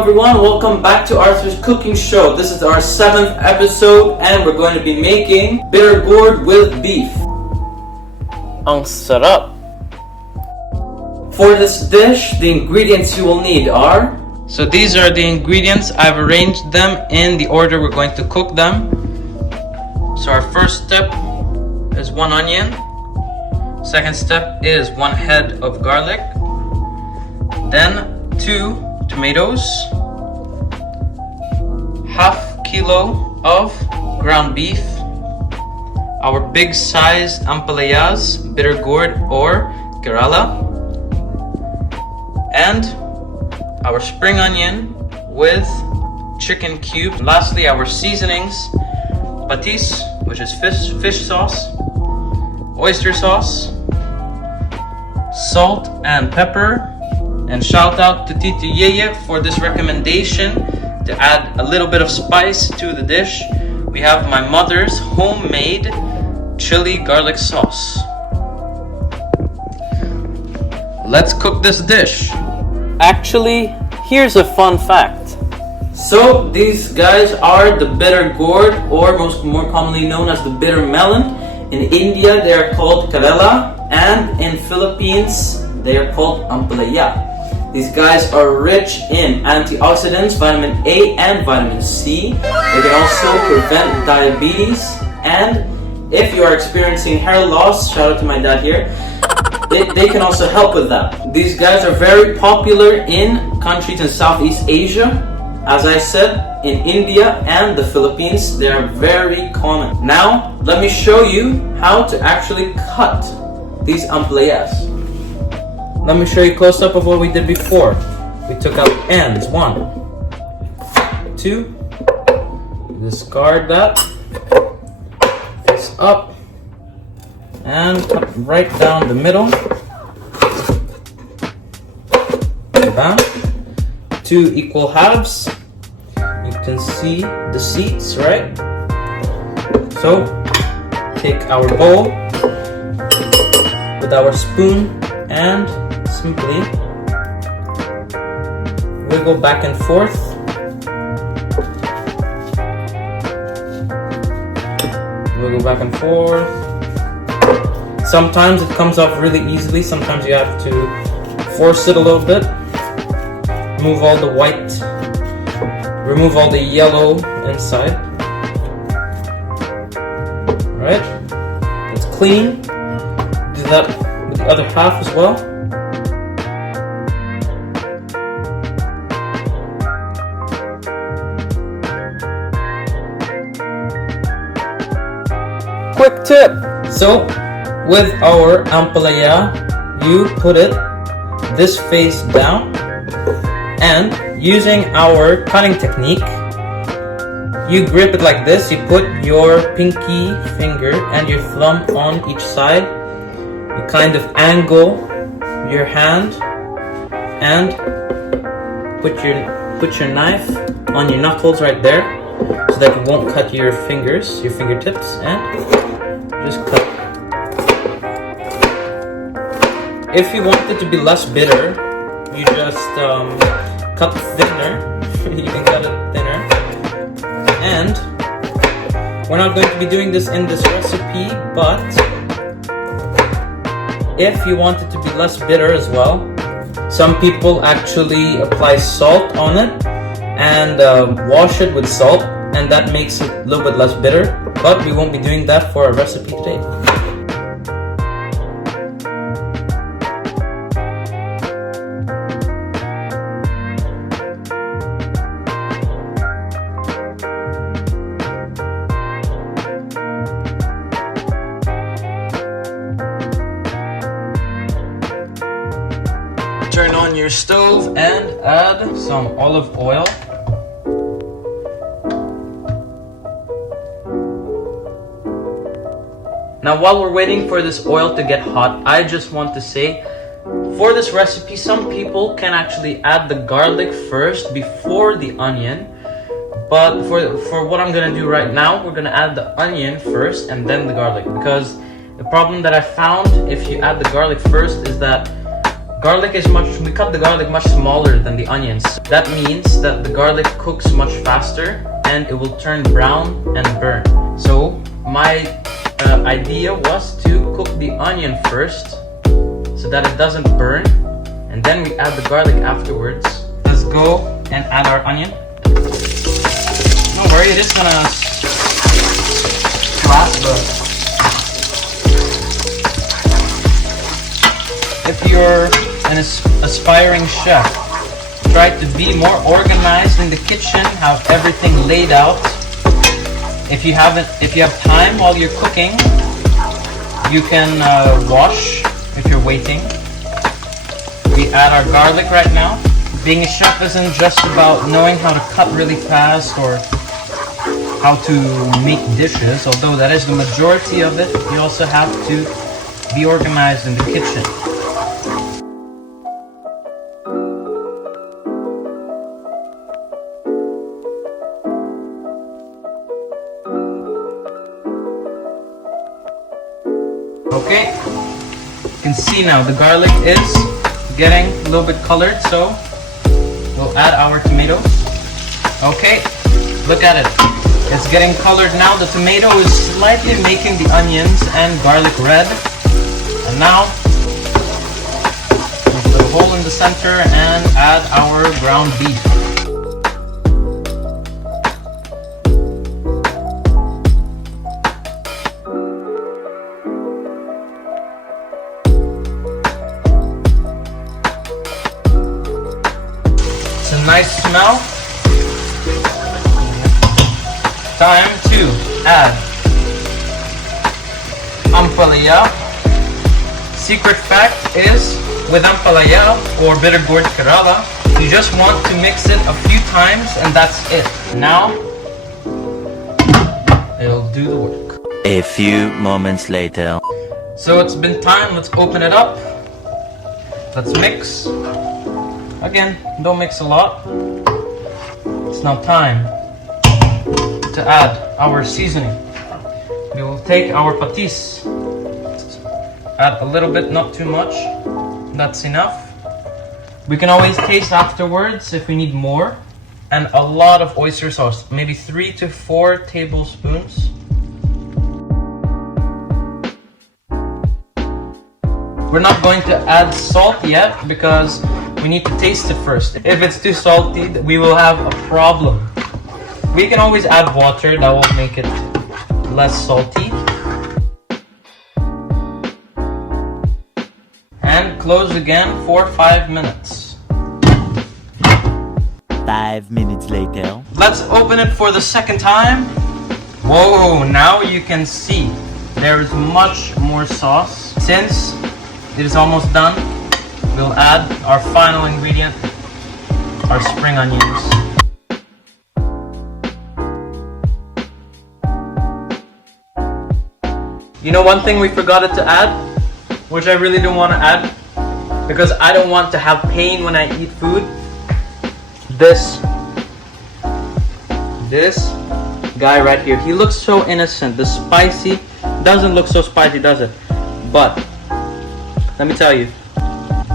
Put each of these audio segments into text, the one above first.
everyone, welcome back to Arthur's cooking show. This is our 7th episode and we're going to be making bitter gourd with beef. Ang sarap! For this dish, the ingredients you will need are... So these are the ingredients. I've arranged them in the order we're going to cook them. So our first step is 1 onion. Second step is 1 head of garlic. Then 2 tomatoes, ½ kilo of ground beef, our big sized ampalayas, bitter gourd or kerala, and our spring onion with chicken cubes. Lastly, our seasonings, patis, which is fish sauce, oyster sauce, salt and pepper. And shout out to Tito Yeye for this recommendation to add a little bit of spice to the dish. We have my mother's homemade chili garlic sauce. Let's cook this dish. Actually, here's a fun fact. So these guys are the bitter gourd, or more commonly known as the bitter melon. In India, they are called karela, and in Philippines, they are called ampalaya. These guys are rich in antioxidants, vitamin A and vitamin C. They can also prevent diabetes, and if you are experiencing hair loss, shout out to my dad here, they can also help with that. These guys are very popular in countries in Southeast Asia. As I said, in India and the Philippines, they are very common. Now, let me show you how to actually cut these ampalayas. Let me show you close up of what we did before. We took out the ends. 1, 2. Discard that. This up. And cut right down the middle. Bam. 2 equal halves. You can see the seeds, right? So, take our bowl with our spoon and simply wiggle back and forth. Wiggle back and forth. Sometimes it comes off really easily, sometimes you have to force it a little bit. Remove all the white, remove all the yellow inside. Alright, it's clean. Do that with the other half as well. Quick tip! So, with our ampalaya, you put it this face down, and using our cutting technique, you grip it like this. You put your pinky finger and your thumb on each side. You kind of angle your hand and put your knife on your knuckles right there, so that it won't cut your fingers, your fingertips, and just cut. If you want it to be less bitter, you just cut thinner. You can cut it thinner. And we're not going to be doing this in this recipe, but if you want it to be less bitter as well, some people actually apply salt on it and wash it with salt, and that makes it a little bit less bitter. But we won't be doing that for our recipe today. Turn on your stove and add some olive oil. Now, while we're waiting for this oil to get hot, I just want to say, for this recipe, some people can actually add the garlic first before the onion. But for what I'm gonna do right now, we're gonna add the onion first and then the garlic. Because the problem that I found, if you add the garlic first, is that Garlic is we cut the garlic much smaller than the onions. That means that the garlic cooks much faster and it will turn brown and burn. So my idea was to cook the onion first so that it doesn't burn, and then we add the garlic afterwards. Let's go and add our onion. Don't worry, it is gonna slap, but if you're an aspiring chef, try to be more organized in the kitchen, have everything laid out. If you have time while you're cooking, you can wash if you're waiting. We add our garlic right now. Being a chef isn't just about knowing how to cut really fast or how to make dishes, although that is the majority of it. You also have to be organized in the kitchen. Okay, you can see now the garlic is getting a little bit colored, so we'll add our tomatoes. Okay, look at it. It's getting colored now. The tomato is slightly making the onions and garlic red. And now, there's a little hole in the center and add our ground beef. Nice smell. Time to add Ampalaya. Secret fact is, with Ampalaya or Bittergourd Kerala, you just want to mix it a few times and that's it. Now, it'll do the work. A few moments later. So it's been time, let's open it up. Let's mix. Again, don't mix a lot. It's now time to add our seasoning. We will take our patis, add a little bit, not too much. That's enough. We can always taste afterwards if we need more. And a lot of oyster sauce, maybe 3 to 4 tablespoons. We're not going to add salt yet because we need to taste it first. If it's too salty, we will have a problem. We can always add water, that will make it less salty. And close again for 5 minutes. 5 minutes later. Let's open it for the second time. Whoa, now you can see there is much more sauce. Since it is almost done, we'll add our final ingredient, our spring onions. You know one thing we forgot to add, which I really don't want to add, because I don't want to have pain when I eat food? This guy right here. He looks so innocent. The spicy doesn't look so spicy, does it? But let me tell you,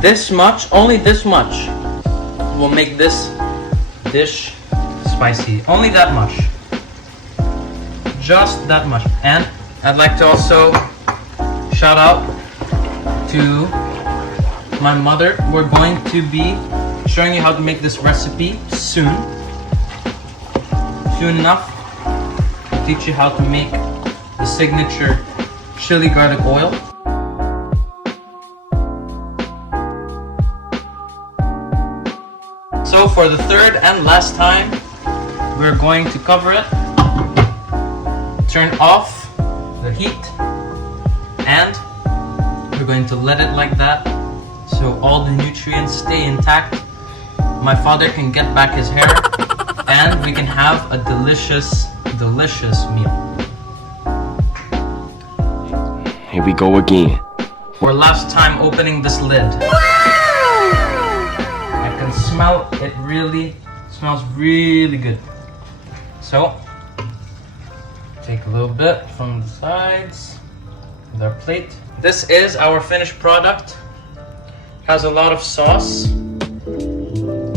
this much, only this much, will make this dish spicy. Only that much. Just that much. And I'd like to also shout out to my mother. We're going to be showing you how to make this recipe soon. Soon enough, I'll teach you how to make the signature chili garlic oil. So for the third and last time, we're going to cover it, turn off the heat, and we're going to let it like that so all the nutrients stay intact. My father can get back his hair and we can have a delicious, delicious meal. Here we go again. For last time opening this lid. I can smell it, really smells really good. So take a little bit from the sides with our plate. This is our finished product. has a lot of sauce,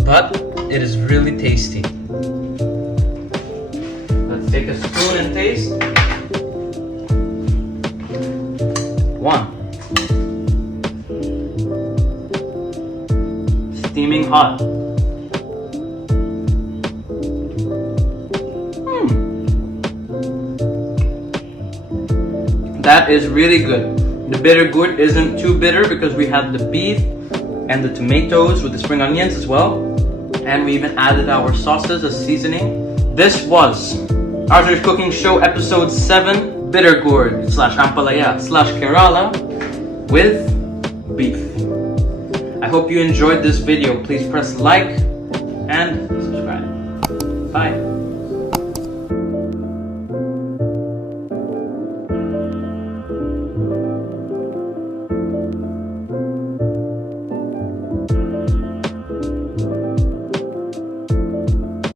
but it is really tasty. Let's take a spoon and taste. 1. Steaming hot. That is really good. The Bittergourd isn't too bitter because we have the beef and the tomatoes with the spring onions as well. And we even added our sauces as seasoning. This was Arthur's Cooking Show episode 7, Bittergourd / Ampalaya / Kerala with beef. I hope you enjoyed this video. Please press like and subscribe. Bye.